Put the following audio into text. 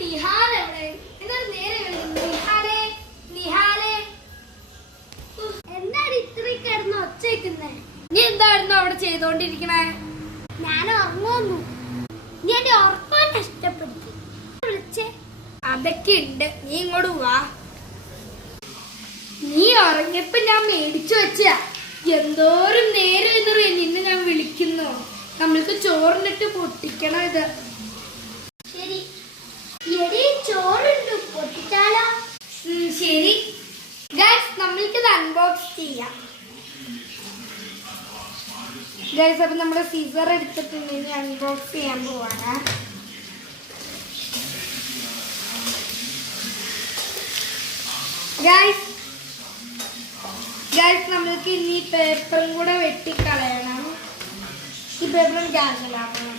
നിഹാൽ എവിടെ? എന്നാൽ നേരെ നിഹാലേ നിഹാലേ എന്താണ് ഇത്രയും കിടന്ന് ഒച്ചയ്ക്കുന്നേ? നീ എന്തായിരുന്നു അവിടെ ചെയ്തോണ്ടിരിക്കണേ? ഞാൻ ഉറങ്ങുന്നു. നീ എന്റെ ഉറക്കം നഷ്ടപ്പെടുത്തി. വിളിച്ചേ അതൊക്കെ ഉണ്ട്. നീ ഇങ്ങോട്ട് വാ. നീ ഉറങ്ങിയപ്പോ ഞാൻ മേടിച്ചു വെച്ചാ എന്തോരം നേരം എന്നറിയ നിന്നെ ഞാൻ വിളിക്കുന്നു. നമ്മൾക്ക് ചോറിനിട്ട് പൊട്ടിക്കണം ഇത്. ശരി, എടി ചോറുണ്ട്, പൊട്ടിച്ചാലോ? ശരി ഗൈസ്, നമ്മൾക്കിത് അൺബോക്സ് ചെയ്യാം. ഗൈസ്, അപ്പൊ നമ്മുടെ സീസർ എടുത്തിട്ടുണ്ട്. ഇനി അൺബോക്സ് ചെയ്യാൻ പോവാണ്. ഗൈസ് നമ്മൾക്ക് ഇനി പേപ്പറും കൂടെ വെട്ടിക്കളയണം. ഈ പേപ്പറും ക്യാൻസൽ ആക്കണം.